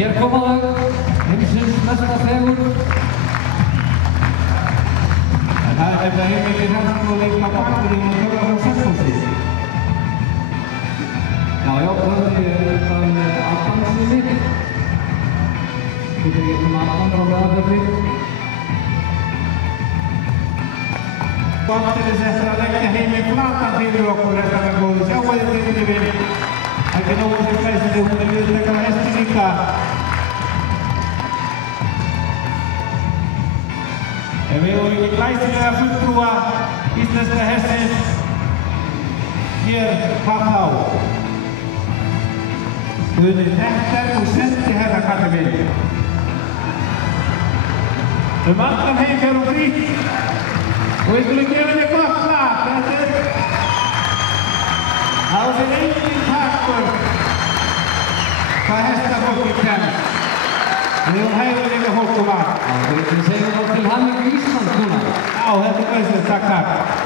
Hér koma þau, heimsins mesta fegurð. En það þetta heimilið hérna og leikla bakgrunn og töfra frá Selfossi. Já, það er bara með afgangslinni. Þú getur ekki með afgangar á meðanfjörði. Vantilis eftir að leggja heiminn flatan fyrir okkur þetta með góðu. Sjáu þið þetta við. Ekki nógu sem glæsindi, hún er viðleikar að hesti líka. En við vorum ekki glæsilega fulltrúa íslenska hestins hér hvað þá. Guðni, þetta er nú sendi herra kallir við. Allan heim fer hún frýtt. Og við skulum gefa henni gott lag. Þetta er á sér engin takkur hvað hestafólki kemst. Við höfum hæfileika fólk og vart. Við segjum þá til hamingju Ísland núna. Já, þetta er glæsilegt, takk.